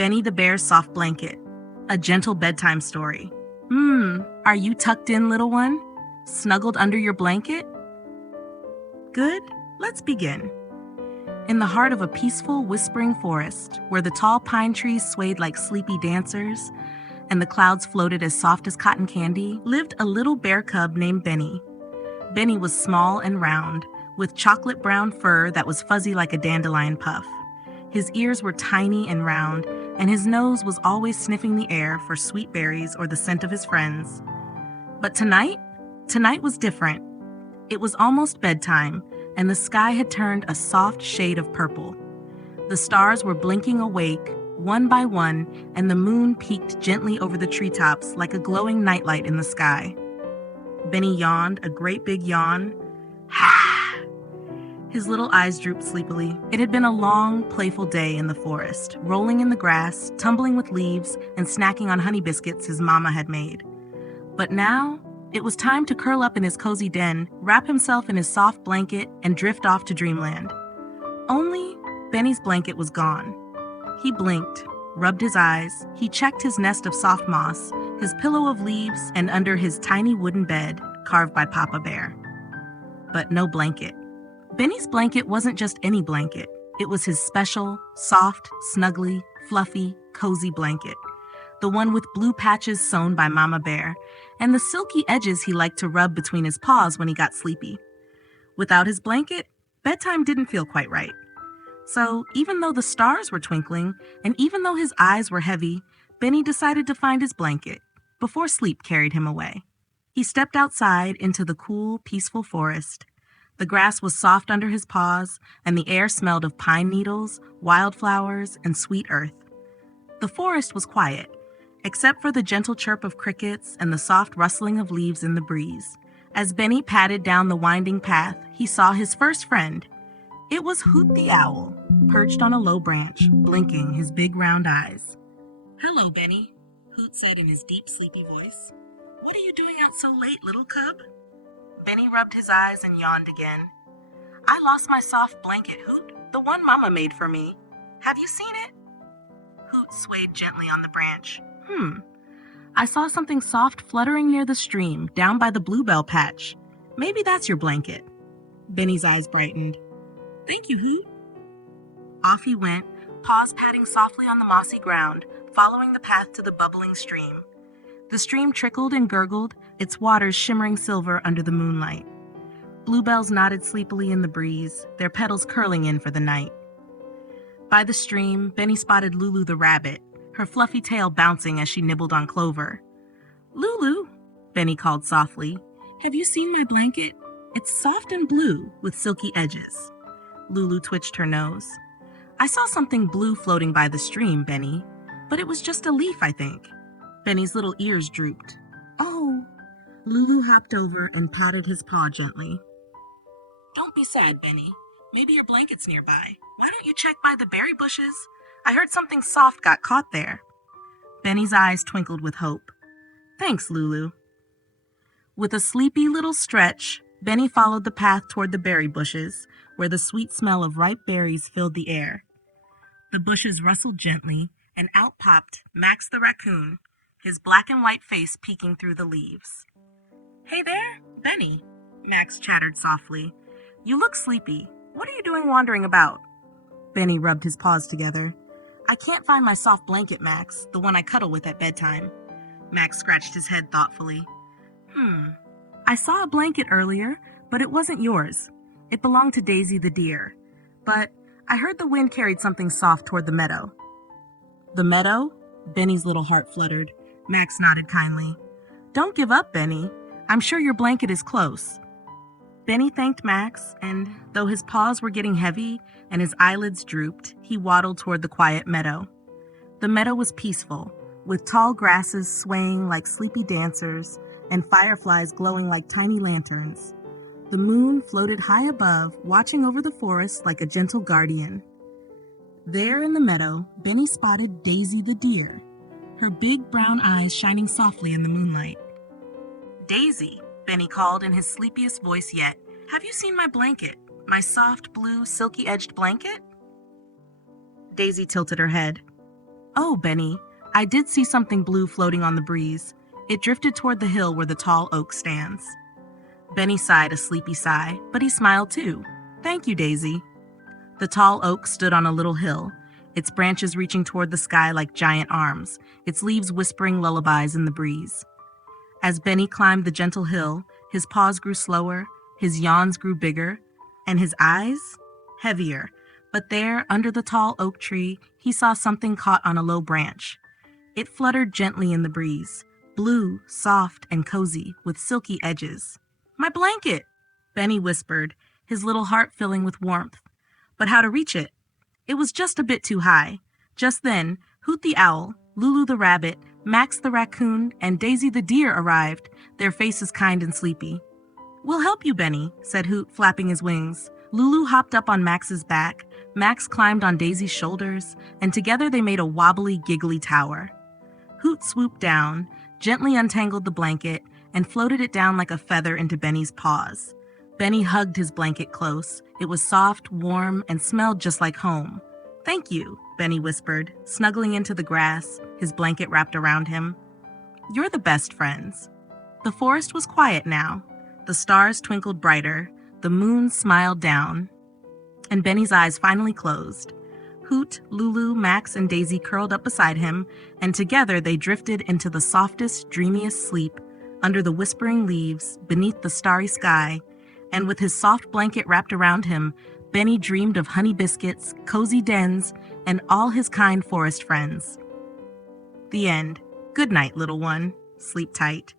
Benny the Bear's Soft Blanket, a gentle bedtime story. Are you tucked in, little one? Snuggled under your blanket? Good, let's begin. In the heart of a peaceful, whispering forest, where the tall pine trees swayed like sleepy dancers and the clouds floated as soft as cotton candy, lived a little bear cub named Benny. Benny was small and round, with chocolate brown fur that was fuzzy like a dandelion puff. His ears were tiny and round, and his nose was always sniffing the air for sweet berries or the scent of his friends. But tonight was different. It was almost bedtime, and the sky had turned a soft shade of purple. The stars were blinking awake, one by one, and the moon peeked gently over the treetops like a glowing nightlight in the sky. Benny yawned, a great big yawn. His little eyes drooped sleepily. It had been a long, playful day in the forest, rolling in the grass, tumbling with leaves, and snacking on honey biscuits his mama had made. But now, it was time to curl up in his cozy den, wrap himself in his soft blanket, and drift off to dreamland. Only, Benny's blanket was gone. He blinked, rubbed his eyes, he checked his nest of soft moss, his pillow of leaves, and under his tiny wooden bed, carved by Papa Bear. But no blanket. Benny's blanket wasn't just any blanket. It was his special, soft, snuggly, fluffy, cozy blanket. The one with blue patches sewn by Mama Bear, and the silky edges he liked to rub between his paws when he got sleepy. Without his blanket, bedtime didn't feel quite right. So, even though the stars were twinkling, and even though his eyes were heavy, Benny decided to find his blanket before sleep carried him away. He stepped outside into the cool, peaceful forest. The grass was soft under his paws, and the air smelled of pine needles, wildflowers, and sweet earth. The forest was quiet, except for the gentle chirp of crickets and the soft rustling of leaves in the breeze. As Benny padded down the winding path, he saw his first friend. It was Hoot the Owl, perched on a low branch, blinking his big round eyes. "Hello, Benny," Hoot said in his deep, sleepy voice. "What are you doing out so late, little cub?" Benny rubbed his eyes and yawned again. "I lost my soft blanket, Hoot, the one Mama made for me. Have you seen it?" Hoot swayed gently on the branch. I saw something soft fluttering near the stream, down by the bluebell patch. Maybe that's your blanket." Benny's eyes brightened. "Thank you, Hoot." Off he went, paws patting softly on the mossy ground, following the path to the bubbling stream. The stream trickled and gurgled, its waters shimmering silver under the moonlight. Bluebells nodded sleepily in the breeze, their petals curling in for the night. By the stream, Benny spotted Lulu the Rabbit, her fluffy tail bouncing as she nibbled on clover. "Lulu," Benny called softly, "have you seen my blanket? It's soft and blue, with silky edges." Lulu twitched her nose. "I saw something blue floating by the stream, Benny, but it was just a leaf, I think." Benny's little ears drooped. "Oh." Lulu hopped over and patted his paw gently. "Don't be sad, Benny. Maybe your blanket's nearby. Why don't you check by the berry bushes? I heard something soft got caught there." Benny's eyes twinkled with hope. "Thanks, Lulu." With a sleepy little stretch, Benny followed the path toward the berry bushes, where the sweet smell of ripe berries filled the air. The bushes rustled gently, and out popped Max the raccoon, his black and white face peeking through the leaves. "Hey there, Benny," Max chattered softly. "You look sleepy. What are you doing wandering about?" Benny rubbed his paws together. "I can't find my soft blanket, Max, the one I cuddle with at bedtime." Max scratched his head thoughtfully. I saw a blanket earlier, but it wasn't yours. It belonged to Daisy the deer. But I heard the wind carried something soft toward the meadow." "The meadow?" Benny's little heart fluttered. Max nodded kindly. "Don't give up, Benny. I'm sure your blanket is close." Benny thanked Max, and though his paws were getting heavy and his eyelids drooped, he waddled toward the quiet meadow. The meadow was peaceful, with tall grasses swaying like sleepy dancers and fireflies glowing like tiny lanterns. The moon floated high above, watching over the forest like a gentle guardian. There in the meadow, Benny spotted Daisy the deer, her big brown eyes shining softly in the moonlight. "Daisy," Benny called in his sleepiest voice yet, "have you seen my blanket, my soft blue silky-edged blanket?" Daisy tilted her head. "Oh, Benny, I did see something blue floating on the breeze. It drifted toward the hill where the tall oak stands." Benny sighed a sleepy sigh, but he smiled too. "Thank you, Daisy." The tall oak stood on a little hill, its branches reaching toward the sky like giant arms, its leaves whispering lullabies in the breeze. As Benny climbed the gentle hill, his paws grew slower, his yawns grew bigger, and his eyes heavier. But there, under the tall oak tree, he saw something caught on a low branch. It fluttered gently in the breeze, blue, soft, and cozy, with silky edges. "My blanket!" Benny whispered, his little heart filling with warmth. But how to reach it? It was just a bit too high. Just then, Hoot the Owl, Lulu the Rabbit, Max the Raccoon, and Daisy the Deer arrived, their faces kind and sleepy. "We'll help you, Benny," said Hoot, flapping his wings. Lulu hopped up on Max's back, Max climbed on Daisy's shoulders, and together they made a wobbly, giggly tower. Hoot swooped down, gently untangled the blanket, and floated it down like a feather into Benny's paws. Benny hugged his blanket close. It was soft, warm, and smelled just like home. "Thank you," Benny whispered, snuggling into the grass, his blanket wrapped around him. "You're the best friends." The forest was quiet now. The stars twinkled brighter, the moon smiled down, and Benny's eyes finally closed. Hoot, Lulu, Max, and Daisy curled up beside him, and together they drifted into the softest, dreamiest sleep, under the whispering leaves, beneath the starry sky, and with his soft blanket wrapped around him, Benny dreamed of honey biscuits, cozy dens, and all his kind forest friends. The end. Good night, little one. Sleep tight.